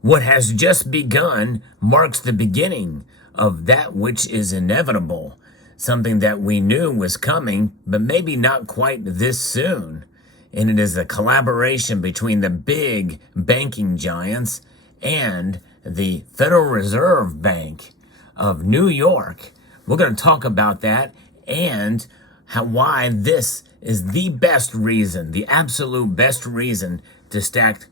What has just begun marks the beginning of that which is inevitable, something that we knew was coming, but maybe not quite this soon. And it is a collaboration between the big banking giants and the Federal Reserve Bank of New York. We're going to talk about that and why this is the best reason, the absolute best reason to stack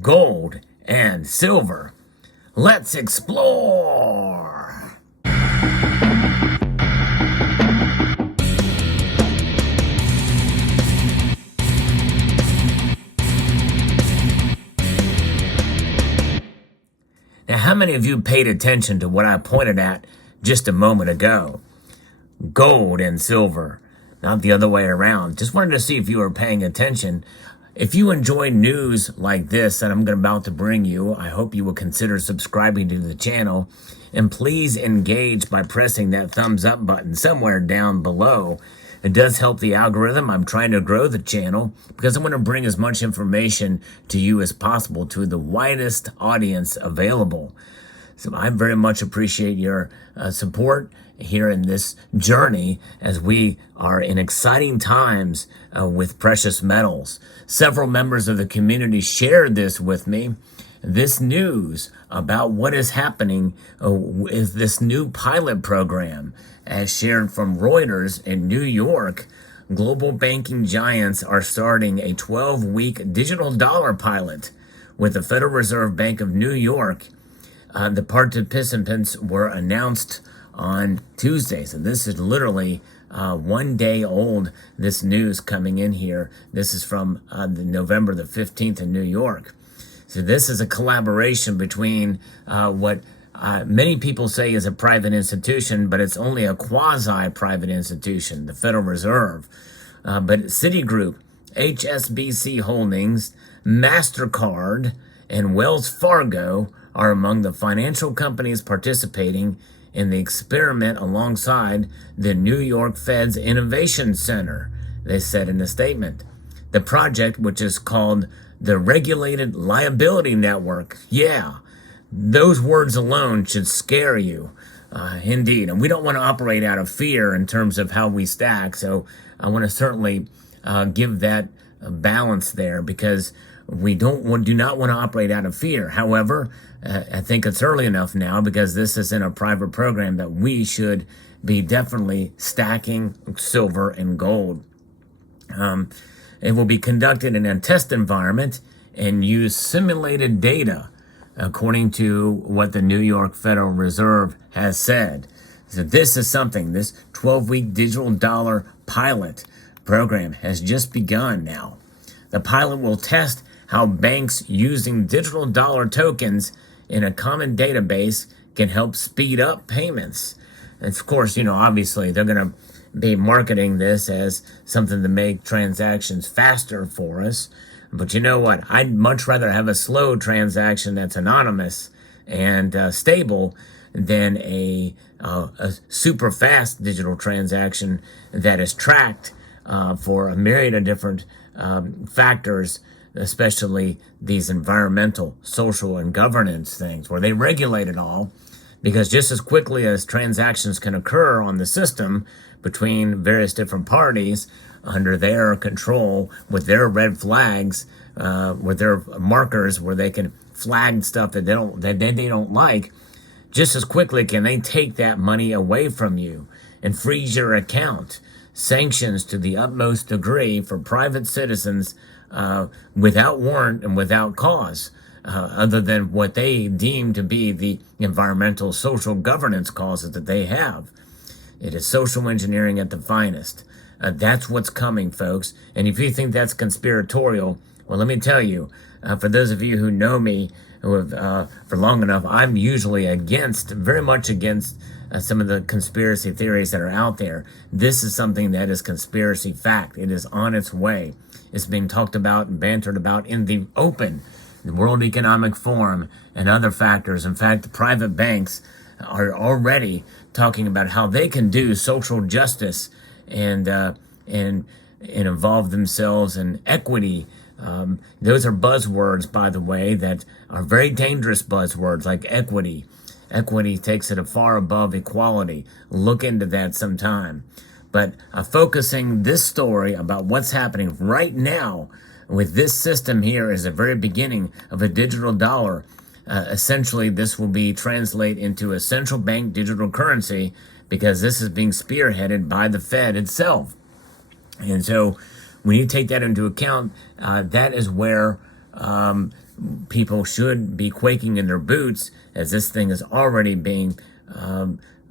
gold and silver. Let's explore. Now, how many of you paid attention to what I pointed at just a moment ago? Gold and silver, not the other way around. Just wanted to see if you were paying attention. If you enjoy news like this that I'm about to bring you, I hope you will consider subscribing to the channel. And please engage by pressing that thumbs up button somewhere down below. It does help the algorithm. I'm trying to grow the channel because I want to bring as much information to you as possible to the widest audience available. So I very much appreciate your support here in this journey as we are in exciting times with precious metals. Several members of the community shared this with me. This news about what is happening is this new pilot program, as shared from Reuters in New York. Global banking giants are starting a 12-week digital dollar pilot with the Federal Reserve Bank of New York. The participants were announced on Tuesday. So this is literally 1 day old, this news coming in here. This is from November the 15th in New York. So this is a collaboration between what many people say is a private institution, but it's only a quasi-private institution, the Federal Reserve. But Citigroup, HSBC Holdings, MasterCard, and Wells Fargo are among the financial companies participating in the experiment alongside the New York Fed's Innovation Center, they said in a statement. The project, which is called the Regulated Liability Network, yeah, those words alone should scare you, indeed. And we don't want to operate out of fear in terms of how we stack, so I want to certainly give that balance there because we do not want to operate out of fear. However, I think it's early enough now because this is in a private program that we should be definitely stacking silver and gold. It will be conducted in a test environment and use simulated data, according to what the New York Federal Reserve has said. So this is something, this 12-week digital dollar pilot program has just begun now. The pilot will test how banks using digital dollar tokens in a common database can help speed up payments. And of course, obviously they're going to be marketing this as something to make transactions faster for us. But you know what? I'd much rather have a slow transaction that's anonymous and stable than a super fast digital transaction that is tracked for a myriad of different factors, especially these environmental, social, and governance things, where they regulate it all, because just as quickly as transactions can occur on the system between various different parties under their control with their red flags, with their markers where they can flag stuff that they don't like, just as quickly can they take that money away from you and freeze your account. Sanctions to the utmost degree for private citizens without warrant and without cause, other than what they deem to be the environmental, social governance causes that they have. It is social engineering at the finest. That's what's coming, folks. And if you think that's conspiratorial, well, let me tell you, for those of you who know me for long enough, I'm usually very much against some of the conspiracy theories that are out there. This is something that is conspiracy fact. It is on its way. It's being talked about and bantered about in the open, the World Economic Forum and other factors. In fact, the private banks are already talking about how they can do social justice and involve themselves in equity Those are buzzwords, by the way, that are very dangerous buzzwords, like equity. Equity takes it far above equality. Look into that sometime. But focusing this story about what's happening right now with this system here is the very beginning of a digital dollar. Essentially, this will be translate into a central bank digital currency because this is being spearheaded by the Fed itself. And so when you take that into account, that is where people should be quaking in their boots, as this thing is already being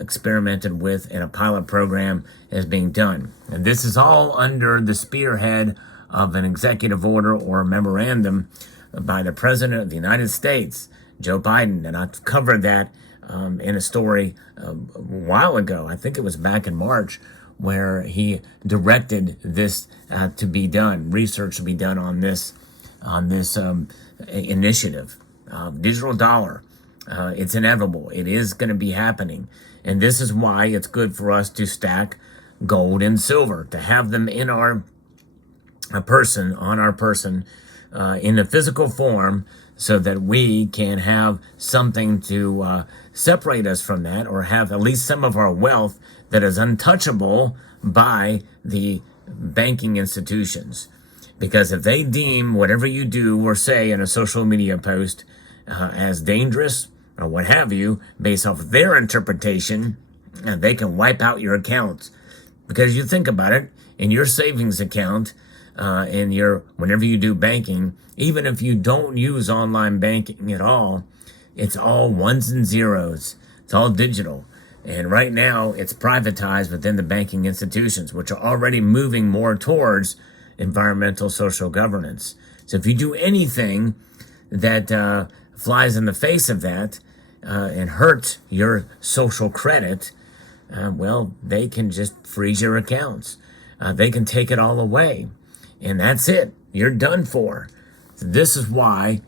experimented with and a pilot program is being done. And this is all under the spearhead of an executive order or a memorandum by the President of the United States, Joe Biden. And I've covered that in a story a while ago. I think it was back in March, where he directed this to be done, research to be done on this initiative. Digital dollar, it's inevitable. It is going to be happening. And this is why it's good for us to stack gold and silver, to have them in on our person, in a physical form, so that we can have something to separate us from that, or have at least some of our wealth that is untouchable by the banking institutions. Because if they deem whatever you do or say in a social media post as dangerous or what have you, based off their interpretation, they can wipe out your accounts. Because you think about it, in your savings account, whenever you do banking, even if you don't use online banking at all, it's all ones and zeros. It's all digital. And right now, it's privatized within the banking institutions, which are already moving more towards environmental social governance. So if you do anything that flies in the face of that and hurts your social credit, well, they can just freeze your accounts. They can take it all away. And that's it. You're done for. So this is why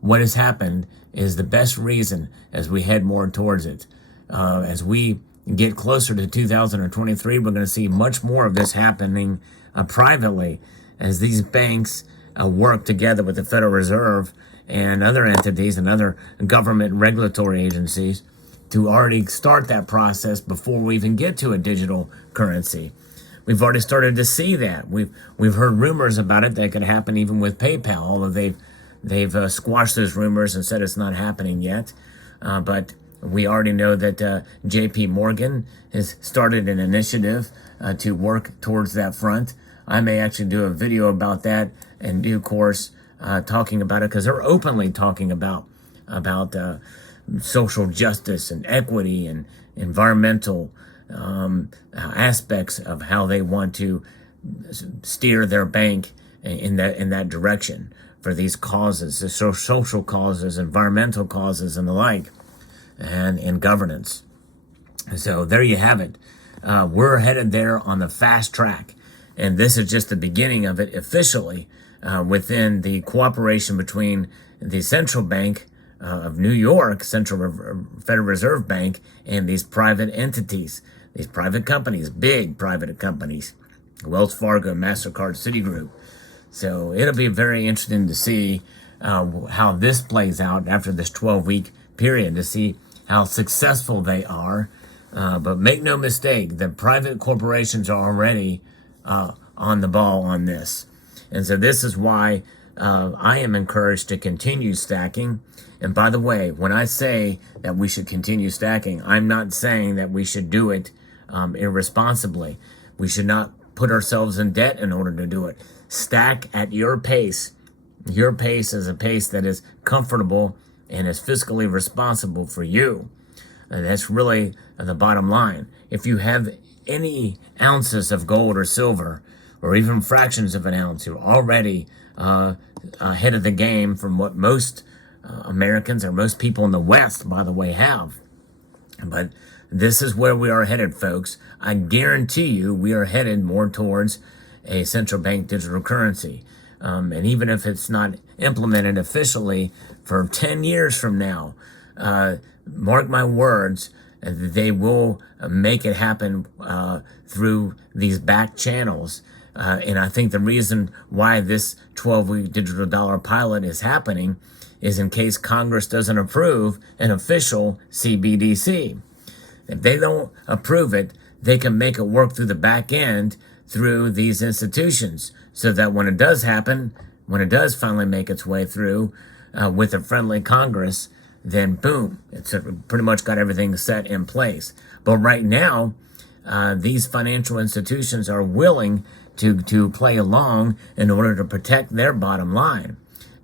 what has happened is the best reason as we head more towards it. As we get closer to 2023, we're going to see much more of this happening privately as these banks work together with the Federal Reserve and other entities and other government regulatory agencies to already start that process before we even get to a digital currency. We've already started to see that. We've heard rumors about it that could happen even with PayPal, although they've squashed those rumors and said it's not happening yet. But we already know that J.P. Morgan has started an initiative to work towards that front. I may actually do a video about that in due course, talking about it, because they're openly talking about social justice and equity and environmental aspects of how they want to steer their bank in that direction for these causes, the social causes, environmental causes, and the like, and governance. So there you have it. We're headed there on the fast track, and this is just the beginning of it officially within the cooperation between the Central Bank of New York, Federal Reserve Bank, and these private entities, these private companies, big private companies, Wells Fargo, MasterCard, Citigroup. So it'll be very interesting to see how this plays out after this 12-week period, to see how successful they are. But make no mistake, the private corporations are already on the ball on this. And so this is why I am encouraged to continue stacking. And by the way, when I say that we should continue stacking, I'm not saying that we should do it irresponsibly. We should not put ourselves in debt in order to do it. Stack at your pace. Your pace is a pace that is comfortable and is fiscally responsible for you. And that's really the bottom line. If you have any ounces of gold or silver, or even fractions of an ounce, you're already ahead of the game from what most Americans or most people in the West, by the way, have. But this is where we are headed, folks. I guarantee you we are headed more towards a central bank digital currency. And even if it's not implemented officially for 10 years from now, mark my words, they will make it happen through these back channels And I think the reason why this 12-week digital dollar pilot is happening is in case Congress doesn't approve an official CBDC. If they don't approve it, they can make it work through the back end through these institutions so that when it does happen, when it does finally make its way through with a friendly Congress, then boom, it's pretty much got everything set in place. But right now, these financial institutions are willing to play along in order to protect their bottom line,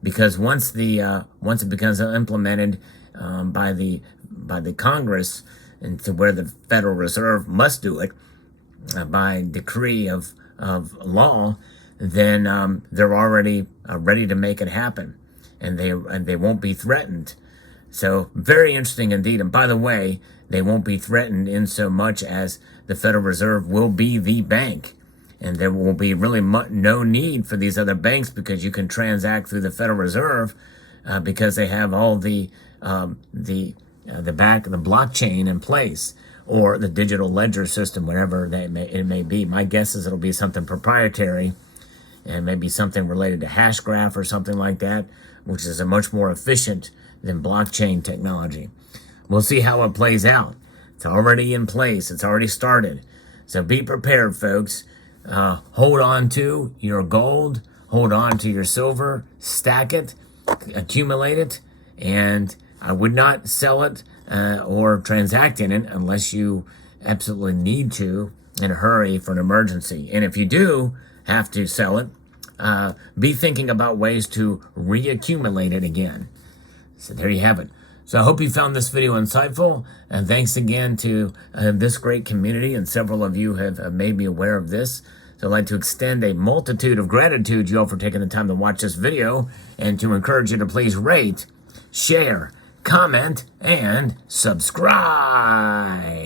because once it becomes implemented by the Congress, and to where the Federal Reserve must do it by decree of law, then they're already ready to make it happen, and they won't be threatened. So very interesting indeed. And by the way, they won't be threatened in so much as the Federal Reserve will be the bank. And there will be really no need for these other banks, because you can transact through the Federal Reserve because they have all the blockchain in place, or the digital ledger system, whatever it may be. My guess is it'll be something proprietary, and maybe something related to hash graph or something like that, which is a much more efficient than blockchain technology. We'll see how it plays out. It's already in place. It's already started. So be prepared, folks. Hold on to your gold, hold on to your silver, stack it, accumulate it, and I would not sell it or transact in it unless you absolutely need to in a hurry for an emergency. And if you do have to sell it, be thinking about ways to reaccumulate it again. So there you have it. So I hope you found this video insightful, and thanks again to this great community, and several of you have made me aware of this. So I'd like to extend a multitude of gratitude to you all for taking the time to watch this video, and to encourage you to please rate, share, comment, and subscribe.